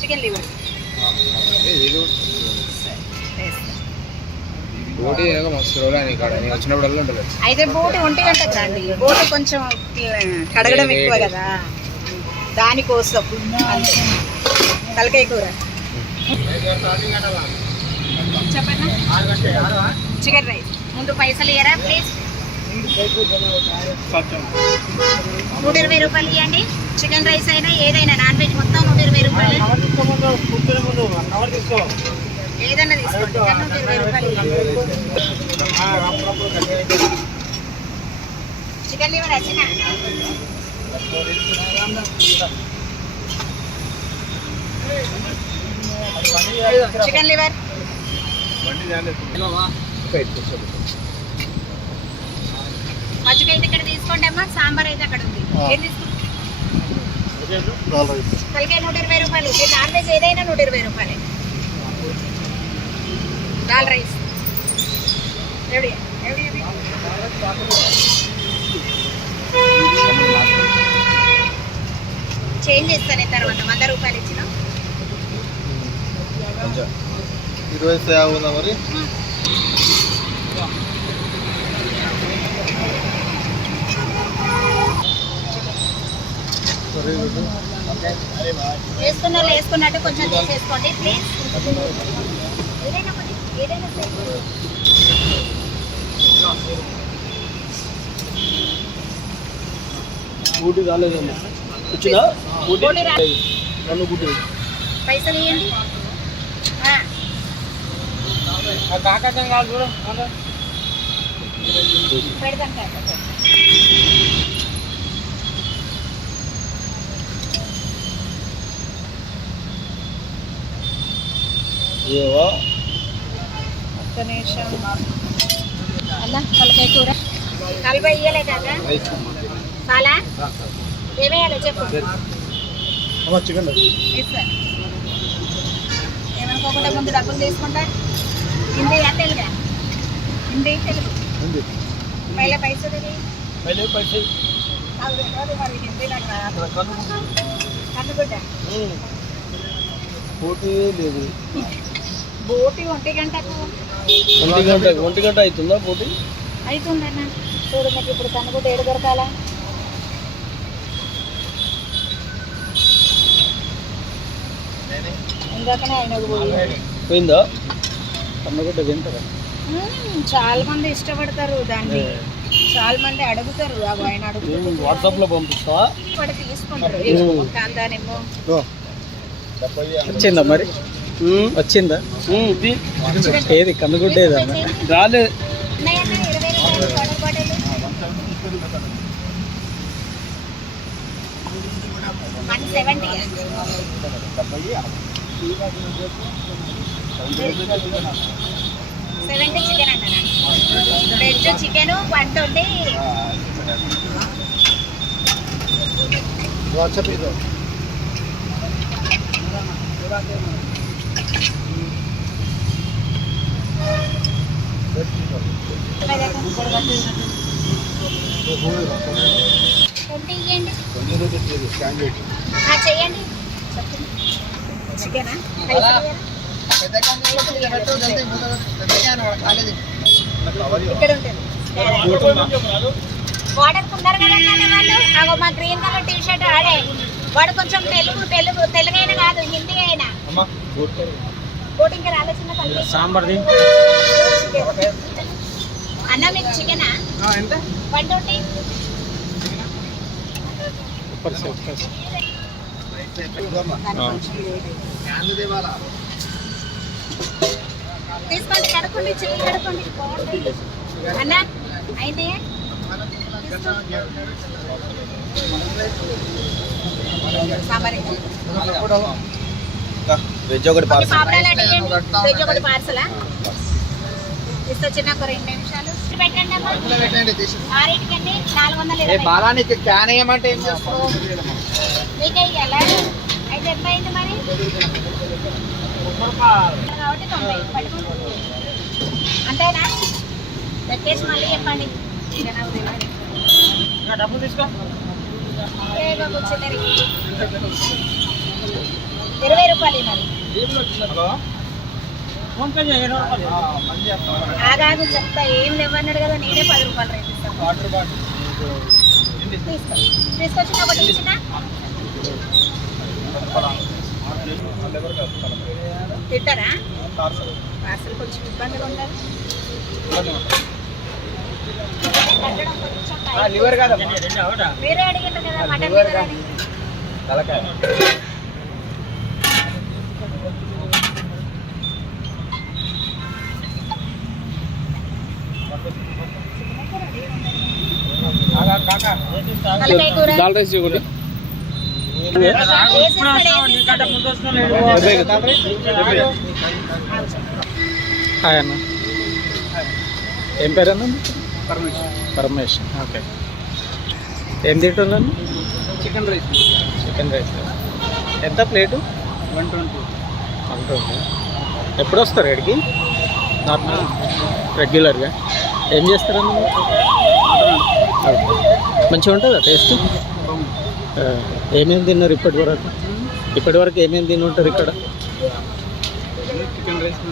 Chicken liver బోటి వచ్చినప్పుడల్లా ఉంటుంది. అయితే బోటి 1 గంటకు రండి. బోటి కొంచెం కడగడం ఎక్కువ కదా, దానికోసం. తలకాయ కూర చెప్పండి. చికెన్ రైస్ ముందు పైసలు ఇయ్యరా ప్లీజ్. 120 రూపాయలు ఇవ్వండి. చికెన్ రైస్ అయినా ఏదైనా నాన్ వెజ్ మొత్తం 120 రూపాయలు. ఏదైనా తీసుకోండి. 120 రూపాయలు. చికెన్ లివర్ వచ్చిన చికెన్ లివర్ మజ్జిగ అయితే ఇక్కడ తీసుకోండి అమ్మా. సాంబార్ అయితే అక్కడ ఉంది. ఏం తీసుకుంటాం? తలకాయ 120 రూపాయలు. నాన్ వెజ్ ఏదైనా 120 రూపాయలు. దాల్ రైస్ చేంజ్ చేస్తానే తర్వాత 100 రూపాయలు ఇచ్చిన 20 మరి. వేసుకున్నట్టు కొంచెం తీసేసుకోండి ప్లీజ్. ఏదైనా బూటి రాలేదమ్మా. పైసలు ఇవ్వండి. పెడతాను కాకపోతే ఒక్క నిమిషం అన్న. తలకాయ కూర కలిపి ఇయ్యలే కదా. చాలా ఏమేయాలో చెప్పు. ఏమనుకోకుండా ముందు డబ్బులు తీసుకుంటా. హిందీ తెలుగా? హిందీ తెలుగు పైలే పైసా మరి హిందీ నాకు రాదు. కన్నుగుడ్డ బోటి లేదు. బోటి 1 గంటకు 1 గంట అవుతుందా? బోటి అవుతుందన్న. చూడు మీకు ఇప్పుడు కన్నుగుడ్డ ఏడు దొరకాలా? ఇందాకనే ఆయన పోయిందా కన్నుగుడ్డ? తింటారా? చాలా మంది ఇష్టపడతారు దాన్ని. చాలా మంది అడుగుతారు. ఆయన అడుగుతారు. వాట్సాప్ లో పంపిస్తావా? తీసుకుంటారు. కాందానేమో వచ్చిందా మరి? వచ్చిందా? ఏది కన్నుగుడ్డ ఏదన్నా రాలేదు. 20 రూపాయలు వాటర్ బాటిల్ 170. 70 చికెన్ అన్న. Veg chicken 120. చెయ్యండి. చికెనా ఇక్కడ ఉంటుంది. వాటర్ కున్నారు కదండి వాళ్ళు. అగో మా గ్రీన్ కలర్ టీ షర్ట్ ఆడే వాడు కొంచెం తెలుగైనా కాదు, హిందీ అయినా. బోటింగ్ ఆలోచన సాంబార్ అన్న. మీకు చికెనా 120? తీసుకోండి. కడుక్కోండి, చెయ్యి కడుక్కోండి అన్న. అయితే వెజ్ ఒకటి పార్సలా ఇస్తా చిన్న 2 నిమిషాలు. పెట్టండి అమ్మా. ఆరింటికండి 420. బాలానికి క్యాన్ వేయమంటే ఏం చేస్తావు? మీకే ఇయ్యాలా? అయితే ఎంత అయింది మరి? కాబట్టి 90 పట్టుకోండి. అంతేనా? లెక్కేసి మళ్ళీ చెప్పండి. ఇక నాకు తెలియదు. డబ్బులు తీసుకో. ఏ బాబు చిల్లరి. 20 రూపాయలు మరి. ఫోన్ పే చేయండి. ఆగాగు చెప్తా. ఏం లేవన్నాడు కదా, నేనే 10 రూపాయలు రేపు ఇస్తాను. తీసుకో. తీసుకొచ్చిన ఒకటి ఇచ్చిన తింటారా? పార్సల్ కొంచెం ఇబ్బందిగా ఉండాలి. లివర్ కాదా? మీరే అడిగారు కదా మటన్ లివర్ అని. తలకాయ. తలకాయ కూర దాల్ రైస్ ఒకటి. హాయ్ అన్న, ఏం పేరు అన్న? పరమేష్. ఓకే, ఏం తింటున్నాను? Chicken rice. చికెన్ రైస్ ఎంత ప్లేటు? 120. 120. ఎప్పుడు వస్తారు ఇక్కడికి? నార్మల్ రెగ్యులర్గా ఏం చేస్తారన్న? మంచిగా ఉంటుందా టేస్ట్? ఏమేమి తిన్నారు ఇప్పటి వరకు ఏమేమి తిని ఉంటారు ఇక్కడ? Chicken rice.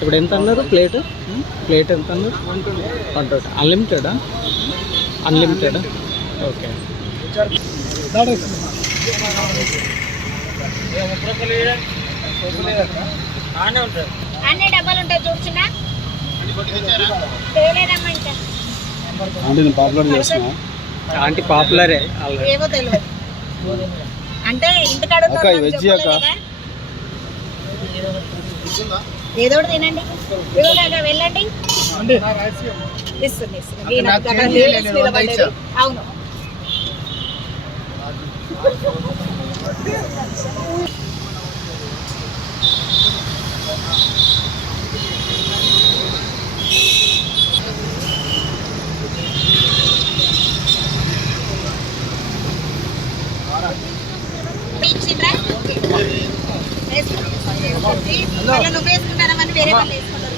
ఇప్పుడు ఎంత అన్నారు ప్లేట్? ప్లేట్ ఎంత అన్నారు? 120. అన్లిమిటెడా? అన్లిమిటెడా? ఓకే. అన్ని డబ్బాలు ఉంటాయి చూసినా తేలేదమ్మా. ఇంకా నేను పాపులర్ చేస్తున్నా. ఆంటీ పాపులరే. ఏమో తెలియదు అంటే ఇంటికాడ ఏదో ఒకటి తినండి. ఇవ్వగా వెళ్ళండి. ఇస్తుంది అవును. ఇచ్చిండ్రా? నువ్వు వేసుకుంటారని వేరే వాళ్ళు వేసుకుంటారు.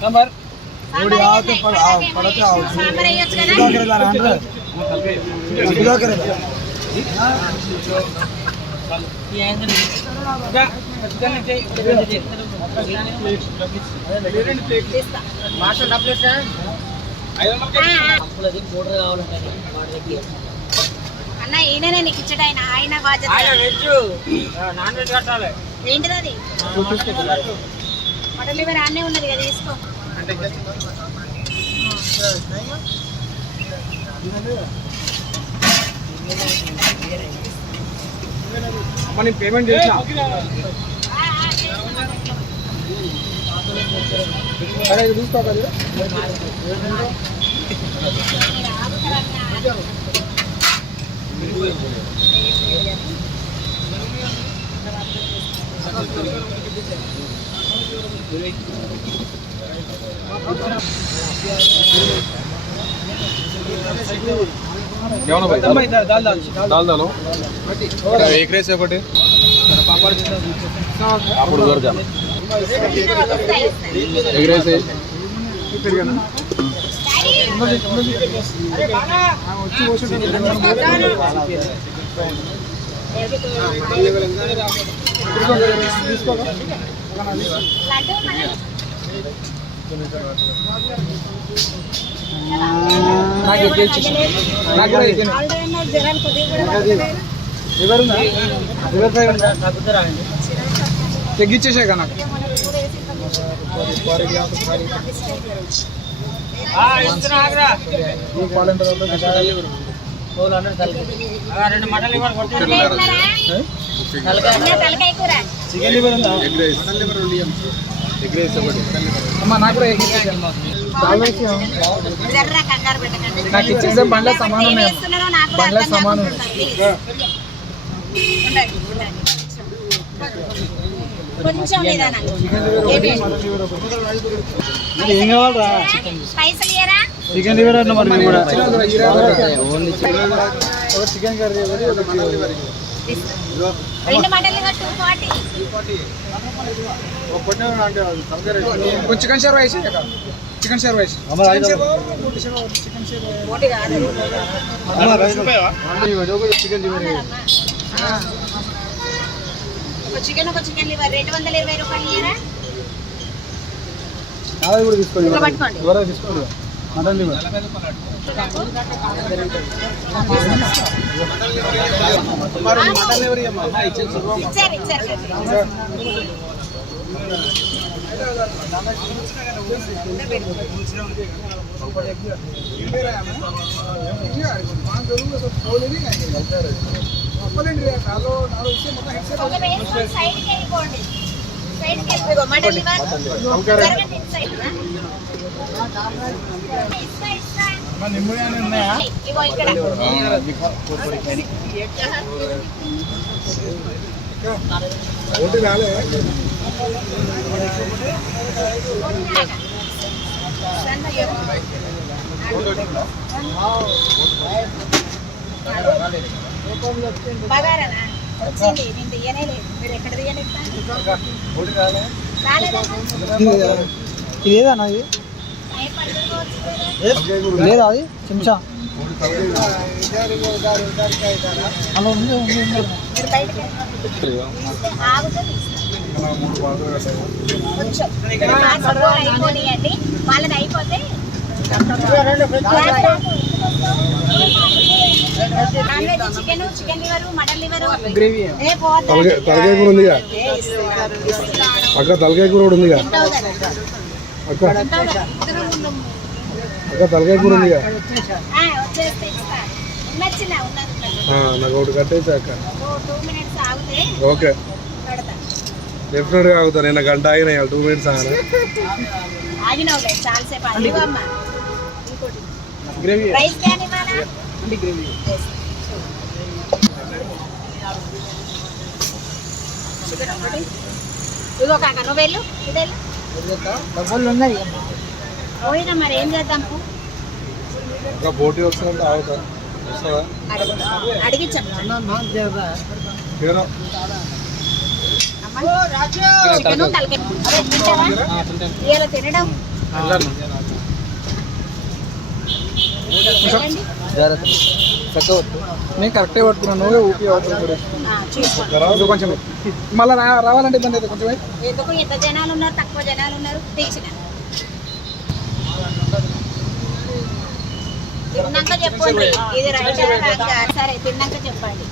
సాంబార్ వేయచ్చు కదా. అన్న ఈయననే నీకు ఇచ్చట ఆయన బాధ్యత. ఏంటిది అది? మటన్ లివర్ అన్నీ ఉన్నది కదా, తీసుకో. మనం పేమెంట్ చేసినా చూసుకోవాలి. एक रेस ఒకటి అప్పుడు దొరకాలి. ఎగ్ రైస్ తగ్గించేసే కదా నాకు. తలకాయ కూర చికెన్ లివర్ ఉందా? Egg rice. ఎగ్ రైస్ ఒకటి. అమ్మా నాకు కూడా ఎగ్ ఇచ్చేసాను. జర్రా కంగారు పెట్టకండి. నాకు ఇచ్చేసే బండ్ల సమానం ఏం ఉన్నాయి. చేస్తున్నారో నాకు కూడా బండ్ల అర్థం సమానం. కాకుండా ఉంది. ఉండండి, ఉండండి. కొంచెం నిదానంగా. ఏంటి? ఏం కావాలరా? పైసలు ఇయ్యరా? చికెన్ లివర్ అన్న మరి కూడా ఓన్లీ చికెన్ కర్రీ రెండు మటన్లు 240. కొంచెం chicken share rice chicken share rice ఒకటి కాదు. ఒక చికెన్ లివర్ 220 రూపాయలు ఇయ్యరా? కూడా తీసుకోండి. ఇట్లా పట్టుకోండి. ఎవరో తీసుకోండి మటన్ లివర్. ఇచ్చారు ఇచ్చారు. ఒక వేసుకొని సైడ్కి వెళ్ళిపోండి. సైడ్కి వెళ్ళిపో. మటన్ లివర్ జరగండి సైడ్. ఉన్నాయా? ఇగో ఇక్కడ బగారానా వచ్చింది. నేను తీయనే లేదు. మీరు ఎక్కడ తీయనిస్తాను? రాలేదా? ఇదేనా ఇది? ఏ పద్ధతిలో వచ్చింది? లేదా అది చెంచా అలా ఉంది. మీరు బయటకి ఆగుతుంది. కొంచెం అయిపోనియండి. వాళ్ళది అయిపోతే non veg chicken liver mutton liver gravy తలకాయ కూర ఉందిగా అక్క, తలకాయ కూర కూడా ఉందిగా అక్క, అక్క తలకాయ కూర ఉందిగా. వచ్చేస్తే ఇస్తా. నచ్చిన నాకు ఒకటి కట్టేసి అక్క. 2 minutes ఆగితే ఓకే, పెడతా. డెఫినెట్ గా ఆగుతాను. నేను గంట ఆగిన 2 minutes ఆగిన. ఆగినవులే చాలాసేపు. అడిగమ్మ గ్రేవీ రైస్ కానీ ఇవ్వాలా? గ్రేవీ చికెన్ ఒకటి. ఇదిగో కాక నువ్వు వెళ్ళు. ఇది డబ్బులు ఉన్నాయి. పోయినా మరి ఏం చేద్దాం? ఇంకా బోటి వస్తుందంటే ఆగుతా. వస్తుందా? అడిగించాం. చికెన్ తలకాయ తింటావా? ఇవాళ తినడం నేను కరెక్టే పడుతున్నాను. నువ్వే ఊపి అవుతుంది. చూసుకోండి. కొంచెం మళ్ళీ రావాలంటే ఇబ్బంది అయితే కొంచెం ఎందుకు ఎంత జనాలు ఉన్నారు? తక్కువ జనాలు ఉన్నారు. తీసిన తిన్నాక చెప్పండి. ఇది రైట్ రాంగా? సరే తిన్నాక చెప్పండి.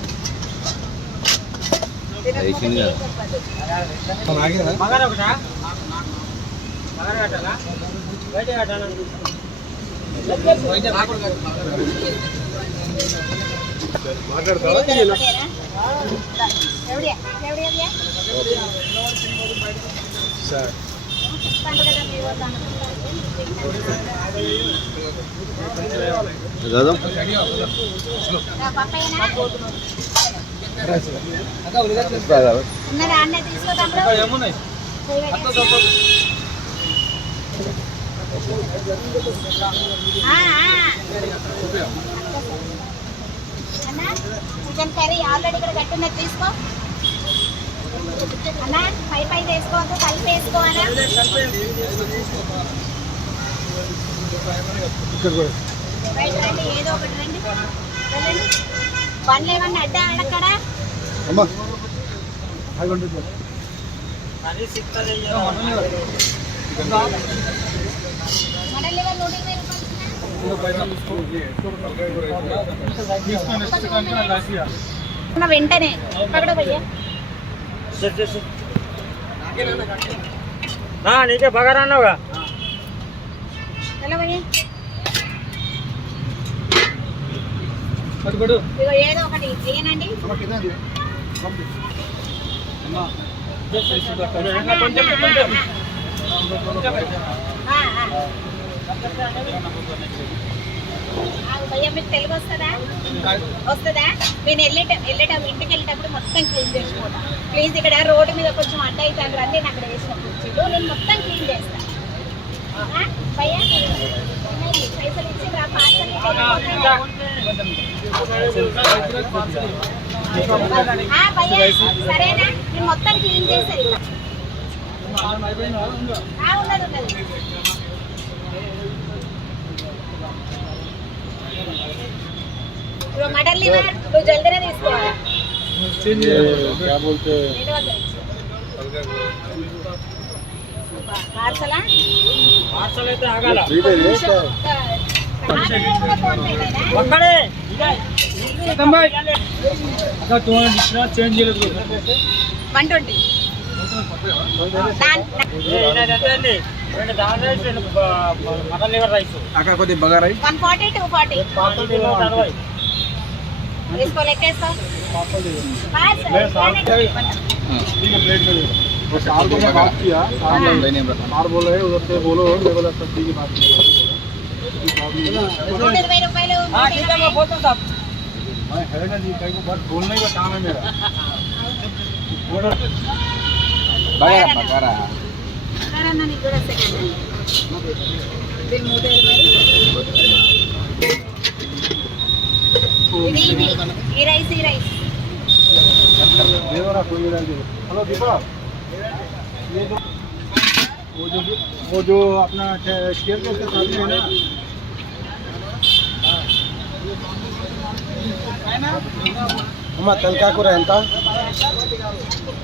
ఉన్నదా అన్నీ తీసుకోదాం. అన్నా చికెన్ కర్రీ ఆల్రెడీ ఇక్కడ కట్టున్నది తీసుకో అన్నా. పై వేసుకోవద్దు, కలిపి వేసుకో అన్నా. రైట్ రండి, ఏదో ఒకటి రండి. వెళ్ళండి. బండ్లు ఏమన్నా అడ్డా అడక్కడ? మటన్ లివర్ 120 రూపాయలు. వెంటనే పక్కడ భయ్యా. నీకే బగారా అన్నావుగా. ఎలా భయ్యా? ఇదిగో ఏదో ఒకటి వేయనండి. భయ్యా మీకు తెలుగు వస్తుందా? నేను ఇంటికి వెళ్ళేటప్పుడు మొత్తం క్లీన్ చేసుకోవడం ప్లీజ్. ఇక్కడ రోడ్డు మీద కొంచెం అడ్డ అవుతాను రండి, నాకు అక్కడ వేసిన కుర్చీలు నేను మొత్తం క్లీన్ చేస్తాను. భయ్యా పైసలు ఇచ్చి భయ్యా సరేనా? నేను మొత్తం క్లీన్ చేస్తాను. ఉన్నది मटन लीवर तो जल्दी ना తీసుకోవాలి. क्या बोलते పార్సలా? పార్సల్ అయితే ఆగాల. ఒక్కడే తమ్ముడు అక్క 200 ఇచ్చినా చేంజ్ చేయలేదు. 120 మటన్ లివర్ రైస్ అక్క కొద్ది బగారా 140 240 పార్సల్ 60. इसको लेके इसको प्लेट में वो सार को मैं बात किया, सार बोल रहे उधर से बोलो लेवल सब्जी की बात की 120 రూపాయలు. हाँ ठीक है मैं बोलता हूँ साहब. मैं है ना जी, कहीं को बस बोलने का काम है मेरा. बगारा అన్న నీకు కూడా సెకండ్ బిల్ 120 ఇది ఈ రైస్ देवरा कोई नहीं. हेलो दीपा, ये वो जो अपना शेयर के साथ है ना అమ్మ తలకాయ కూర ఎంత?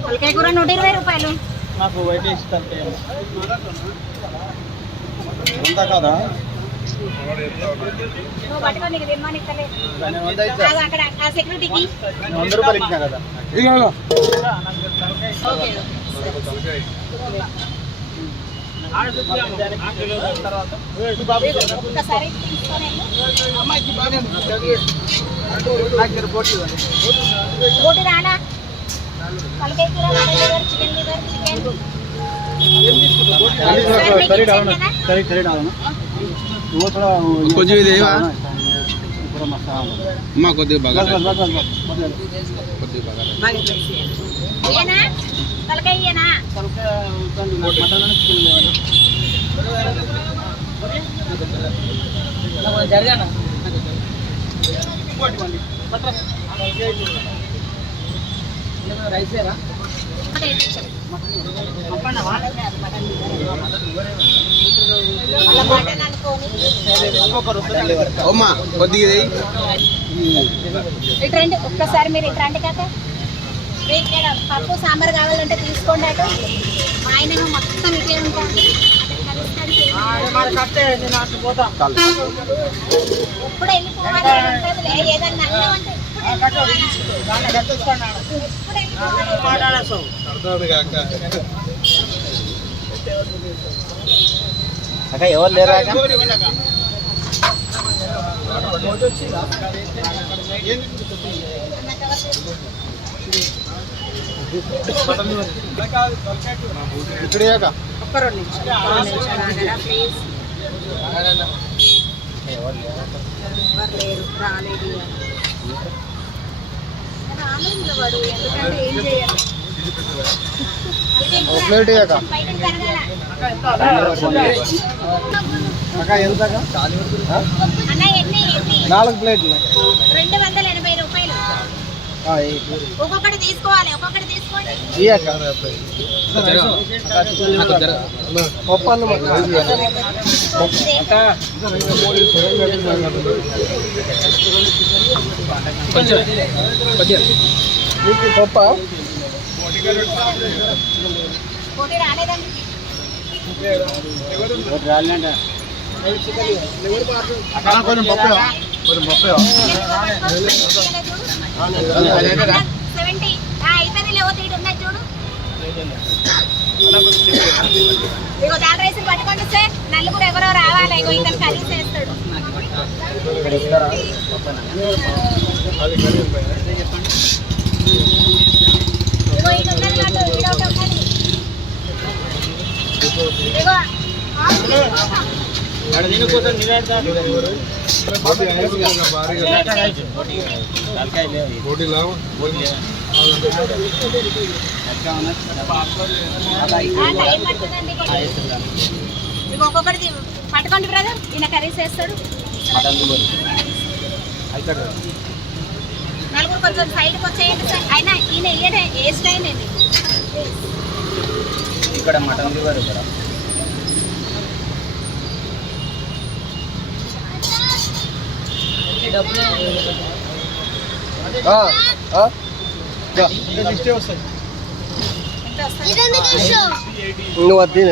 తలకాయ కూర 120 రూపాయలు. నాకు వైట్ ఇస్తాను. ఎంత కాదా? నువ్వు పట్టుకొని నీకు తిమ్మని ఇస్తలేదు. అక్కడ ఆ సెక్యూరిటీకి 100 రూపాయలు ఇచ్చినా కదా. ఓకే ఒక్కసారి తీసుకొని బోటి రానా? తలకాయ కూర, mutton liver, chicken liver, chicken सही डालना वो थोड़ा కొంచెం ఇది ఏవా पूरा मसाला అమ్మ కొద్దిగా బాగా ఏనా తలకాయ ఏనా? జరగానా రైసేరా మటన్ అనుకోని అమ్మ కొద్దిగా ఇది ఇటు రండి ఒక్కసారి. మీరు ఇటు రండి కాక. మీకు ఇక్కడ పప్పు సాంబార్ కావాలంటే తీసుకోండి. అటు మా ఆయన మొత్తం ఇటే ఉంటాను. ఎప్పుడు వెళ్ళిపోవాలి ఉంటుందిలే. ఏదన్నా అన్నం అంటే ఎప్పుడు అక్క ఎవరు లేరా? इकडे या का? ఒక్క 2 నిమిషాలు ఆగరా ప్లీజ్. ఎవరు లేరు, రాలేదు. రాలేదు వాడు, ఎందుకంటే ఏం చేయాలి. प्लेट या का? బయటకు జరగాల. అక్క ఎంత का? అన్న ఎన్ని 4 ప్లేట్లు 280 రూపాయలు. ఒక్కొక్కటి తీసుకోవాలి, ఒక్కొక్కటి తీసుకోండి. పప్పాలు పప్ప పోటీ రాలేదండి. కొంచెం పప్పు కొంచెం పప్పు 70 అవుతుంది లేకపోతే ఇటు ఉన్నాయి చూడు. ఇగో దాల్ రైస్ పట్టుకోండి సార్. నలుగురు ఎవరో రావాలి. ఇగో ఇతను కర్రీ చేస్తాడు. ఇగో ఇటు ఉన్నది నాకు, ఇటు ఒకటి ఉన్నది. ఇగో దీనికోసం నివేదిక बोटी लाओ టైం పడుతుందండి మీకు ఒక్కొక్కటి పట్టుకోండి బ్రదర్ ఈయన కర్రీస్ వేస్తాడు నలుగురు కొంచెం సైడ్కి వచ్చేయండి సార్ అయినా ఈయన ఇయ్యడే ఏ స్టైల్ ఇది ఇక్కడ మటన్ లివర్ ఇక్కడ నువ్వు అది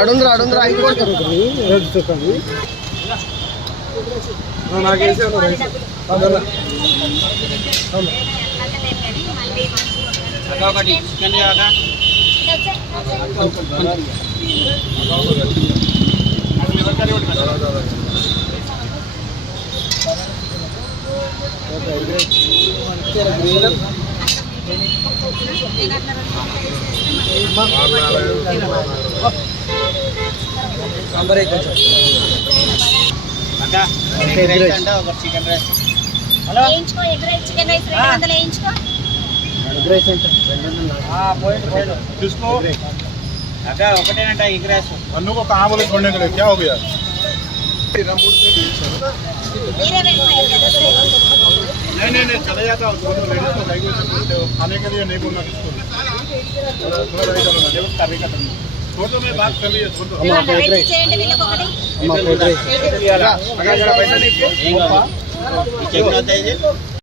అడుందరా ఐదు కొడతారు నాకు వేసాను ఒకటి చికెన్ కాక ఎగ్ రైస్ అంటే ఒక చికెన్ రైస్ వేయించుకో ఎగ్ రైస్ చికెన్ రైస్ 200 వేయించుకో किसको అక్క ఒకటేనంట ఎగ్ రైస్ अन्नू को कहाँ बोले छोड़ने के लिए क्या हो गया మీరే వెళ్ళిపోయారు కదా సార్ नहीं चले जाता हूँ दोनों लेडीज को भाई को खाने के लिए नहीं बोलना किसको थोड़ा नहीं चलो ना देखो कभी का छोड़ दो मैं बात कर ली है छोड़ दो ఏమన్నా వెజ్ చేయండి వీళ్ళకి ఒకటి अगर जरा पैसा नहीं ఏం కాదు చెక్ అవుతాయి